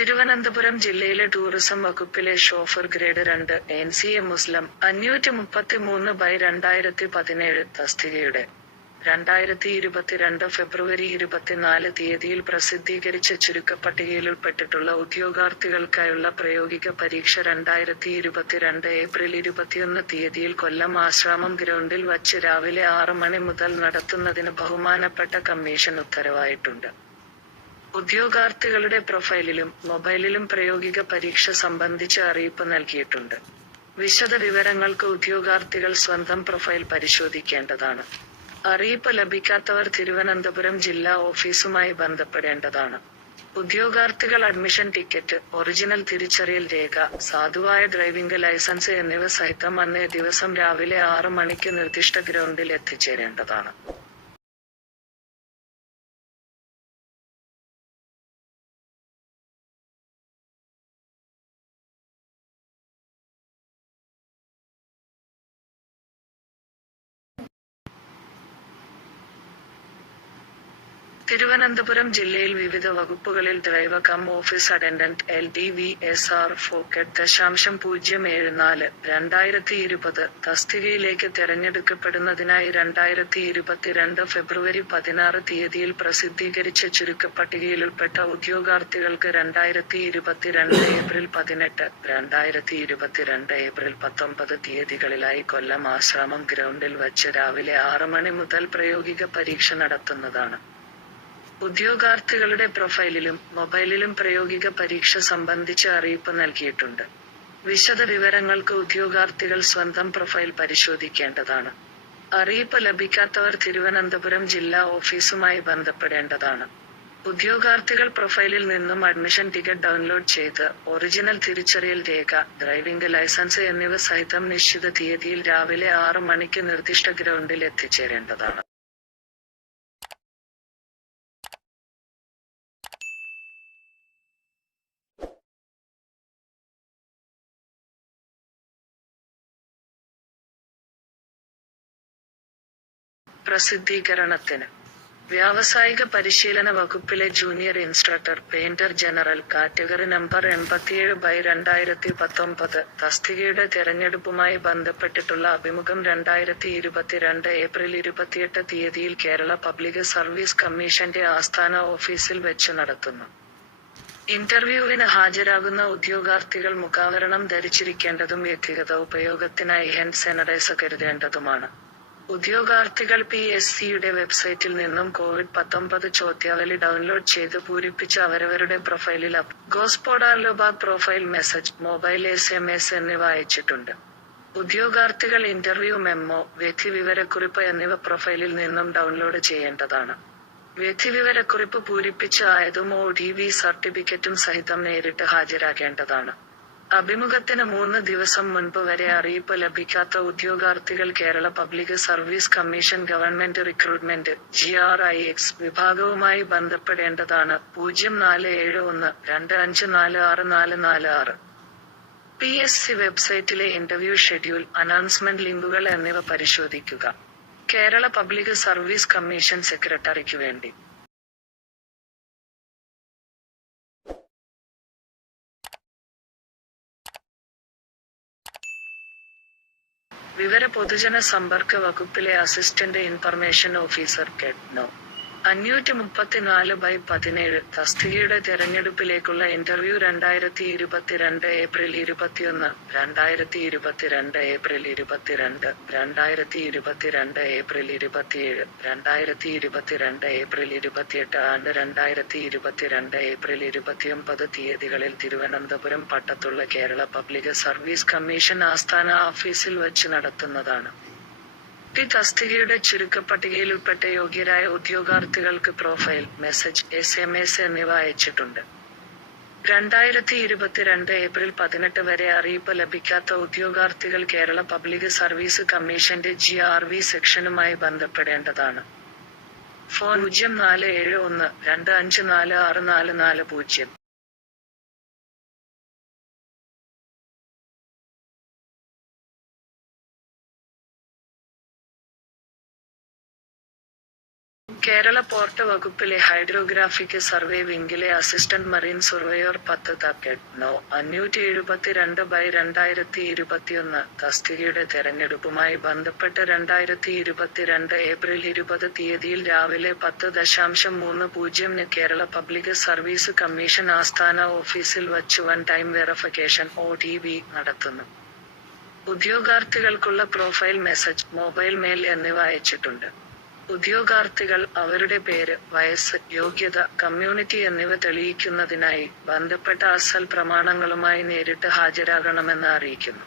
തിരുവനന്തപുരം ജില്ലയിലെ ടൂറിസം വകുപ്പിലെ chauffeur grade 2 NCA മുസ്ലിം 533/2017 തസ്തികയുടെ 2022 ഫെബ്രുവരി 24 തീയതിയിൽ പ്രസിദ്ധീകരിച്ച ചുരുക്കപ്പട്ടികയിൽ ഉൾപ്പെട്ടിട്ടുള്ള ഉദ്യോഗാർത്ഥികൾക്കായുള്ള പ്രായോഗിക പരീക്ഷ 2022 ഏപ്രിൽ 21 തീയതിയിൽ കൊല്ലം ആശ്രാമം ഗ്രൗണ്ടിൽ വച്ച് രാവിലെ 6 മണി മുതൽ നടത്തുന്നതിന് ബഹുമാനപ്പെട്ട കമ്മീഷൻ ഉത്തരവായിട്ടുണ്ട്. ഉദ്യോഗാർത്ഥികളുടെ പ്രൊഫൈലിലും മൊബൈലിലും പ്രായോഗിക പരീക്ഷ സംബന്ധിച്ച് അറിയിപ്പ് നൽകിയിട്ടുണ്ട്. വിശദ വിവരങ്ങൾക്ക് ഉദ്യോഗാർത്ഥികൾ സ്വന്തം പ്രൊഫൈൽ പരിശോധിക്കേണ്ടതാണ്. അറിയിപ്പ് ലഭിക്കാത്തവർ തിരുവനന്തപുരം ജില്ലാ ഓഫീസുമായി ബന്ധപ്പെടേണ്ടതാണ്. ഉദ്യോഗാർത്ഥികൾ അഡ്മിഷൻ ടിക്കറ്റ്, ഒറിജിനൽ തിരിച്ചറിയൽ രേഖ, സാധുവായ ഡ്രൈവിംഗ് ലൈസൻസ് എന്നിവ സഹിതം അന്നേ ദിവസം രാവിലെ 6 മണിക്ക് നിർദ്ദിഷ്ട ഗ്രൗണ്ടിൽ എത്തിച്ചേരേണ്ടതാണ്. തിരുവനന്തപുരം ജില്ലയിൽ വിവിധ വകുപ്പുകളിൽ driver cum office attendant LDV SR ഫോക്കറ്റ് 0.74 2020 തസ്തികയിലേക്ക് തെരഞ്ഞെടുക്കപ്പെടുന്നതിനായി 2022 ഫെബ്രുവരി 16 തീയതിയിൽ പ്രസിദ്ധീകരിച്ച ചുരുക്കപ്പട്ടികയിൽ ഉൾപ്പെട്ട ഉദ്യോഗാർത്ഥികൾക്ക് 2022 ഏപ്രിൽ 18, 2022 ഏപ്രിൽ 19 തീയതികളിലായി കൊല്ലം ആശ്രാമം ഗ്രൗണ്ടിൽ വച്ച് രാവിലെ 6 മണി മുതൽ പ്രായോഗിക പരീക്ഷ നടത്തുന്നതാണ്. ഉദ്യോഗാർത്ഥികളുടെ പ്രൊഫൈലിലും മൊബൈലിലും പ്രായോഗിക പരീക്ഷ സംബന്ധിച്ച് അറിയിപ്പ് നൽകിയിട്ടുണ്ട്. വിശദ വിവരങ്ങൾക്ക് ഉദ്യോഗാർത്ഥികൾ സ്വന്തം പ്രൊഫൈൽ പരിശോധിക്കേണ്ടതാണ്. അറിയിപ്പ് ലഭിക്കാത്തവർ തിരുവനന്തപുരം ജില്ലാ ഓഫീസുമായി ബന്ധപ്പെടേണ്ടതാണ്. ഉദ്യോഗാർത്ഥികൾ പ്രൊഫൈലിൽ നിന്നും അഡ്മിഷൻ ടിക്കറ്റ് ഡൗൺലോഡ് ചെയ്ത് ഒറിജിനൽ തിരിച്ചറിയൽ രേഖ, ഡ്രൈവിംഗ് ലൈസൻസ് എന്നിവ സഹിതം നിശ്ചിത തീയതിയിൽ രാവിലെ 6 മണിക്ക് നിർദ്ദിഷ്ട ഗ്രൗണ്ടിൽ എത്തിച്ചേരേണ്ടതാണ്. പ്രസിദ്ധീകരണത്തിന് വ്യാവസായിക പരിശീലന വകുപ്പിലെ junior instructor painter general category number 87/2019 തസ്തികയുടെ തെരഞ്ഞെടുപ്പുമായി ബന്ധപ്പെട്ടിട്ടുള്ള അഭിമുഖം 2022 ഏപ്രിൽ 28 തീയതിയിൽ കേരള പബ്ലിക് സർവീസ് കമ്മീഷന്റെ ആസ്ഥാന ഓഫീസിൽ വെച്ച് നടത്തുന്നു. ഇന്റർവ്യൂവിന് ഹാജരാകുന്ന ഉദ്യോഗാർത്ഥികൾ മുഖാവരണം ധരിച്ചിരിക്കേണ്ടതും വ്യക്തിഗത ഉപയോഗത്തിനായി ഹാൻഡ് സാനിറ്റൈസർ കരുതേണ്ടതുമാണ്. ഉദ്യോഗാർത്ഥികൾ PSCയുടെ വെബ്സൈറ്റിൽ നിന്നും COVID-19 ചോദ്യാവലി ഡൗൺലോഡ് ചെയ്ത് പൂരിപ്പിച്ച അവരവരുടെ പ്രൊഫൈലിൽ ഗോസ്പോഡാർലോബാഗ് പ്രൊഫൈൽ മെസ്സേജ്, മൊബൈൽ SMS എന്നിവ അയച്ചിട്ടുണ്ട്. ഉദ്യോഗാർത്ഥികൾ ഇന്റർവ്യൂ മെമ്മോ, വ്യക്തിവിവരക്കുറിപ്പ് എന്നിവ പ്രൊഫൈലിൽ നിന്നും ഡൗൺലോഡ് ചെയ്യേണ്ടതാണ്. വ്യക്തിവിവരക്കുറിപ്പ് പൂരിപ്പിച്ച ആയതും OTV സർട്ടിഫിക്കറ്റും സഹിതം നേരിട്ട് ഹാജരാകേണ്ടതാണ്. അഭിമുഖത്തിന് 3 ദിവസം മുൻപ് വരെ അറിയിപ്പ് ലഭിക്കാത്ത ഉദ്യോഗാർത്ഥികൾ Kerala public service commission government recruitment GRIX വിഭാഗവുമായി ബന്ധപ്പെടേണ്ടതാണ്. 047125464446. PSC വെബ്സൈറ്റിലെ ഇന്റർവ്യൂ ഷെഡ്യൂൾ, അനൗൺസ്മെന്റ് ലിങ്കുകൾ എന്നിവ പരിശോധിക്കുക. കേരള പബ്ലിക് സർവീസ് കമ്മീഷൻ സെക്രട്ടറിക്ക് വേണ്ടി വിവര പൊതുജന സമ്പർക്ക വകുപ്പിലെ അസിസ്റ്റന്റ് ഇൻഫർമേഷൻ ഓഫീസർ KED 534/17 തസ്തികയുടെ തെരഞ്ഞെടുപ്പിലേക്കുള്ള interview 2022 April 21, 2022 April 22, 2022 April 27, 2022 April 28 ആൻഡ് 2022 ഏപ്രിൽ 29 തീയതികളിൽ തിരുവനന്തപുരം പട്ടത്തുള്ള കേരള പബ്ലിക് സർവീസ് കമ്മീഷൻ ആസ്ഥാന ഓഫീസിൽ വച്ച് നടത്തുന്നതാണ്. തസ്തികയുടെ ചുരുക്കപ്പട്ടികയിൽ ഉൾപ്പെട്ട യോഗ്യരായ ഉദ്യോഗാർത്ഥികൾക്ക് പ്രൊഫൈൽ, മെസ്സേജ്, SMS എന്നിവ അയച്ചിട്ടുണ്ട്. 2022 ഏപ്രിൽ 18 വരെ അറിയിപ്പ് ലഭിക്കാത്ത ഉദ്യോഗാർത്ഥികൾ കേരള പബ്ലിക് സർവീസ് കമ്മീഷന്റെ GRV സെക്ഷനുമായി ബന്ധപ്പെടേണ്ടതാണ്. ഫോൺ 047125464440. കേരള പോർട്ട് വകുപ്പിലെ ഹൈഡ്രോഗ്രാഫിക് സർവേ വിംഗിലെ അസിസ്റ്റന്റ് മറീൻ സർവേയർ 10 തക്കോ 572/2021 തസ്തികയുടെ തെരഞ്ഞെടുപ്പുമായി ബന്ധപ്പെട്ട് 2022 ഏപ്രിൽ 20 തീയതിയിൽ രാവിലെ 10:30 കേരള പബ്ലിക് സർവീസ് കമ്മീഷൻ ആസ്ഥാന ഓഫീസിൽ വച്ച് വൺ ടൈം വെറിഫിക്കേഷൻ (OTV) നടത്തുന്നു. ഉദ്യോഗാർത്ഥികൾക്കുള്ള പ്രൊഫൈൽ മെസ്സേജ്, മൊബൈൽ മെയിൽ എന്നിവ അയച്ചിട്ടുണ്ട്. ഉദ്യോഗാർത്ഥികൾ അവരുടെ പേര്, വയസ്സ്, യോഗ്യത, കമ്മ്യൂണിറ്റി എന്നിവ തെളിയിക്കുന്നതിനായി ബന്ധപ്പെട്ട അസൽ പ്രമാണങ്ങളുമായി നേരിട്ട് ഹാജരാകണമെന്ന് അറിയിക്കുന്നു.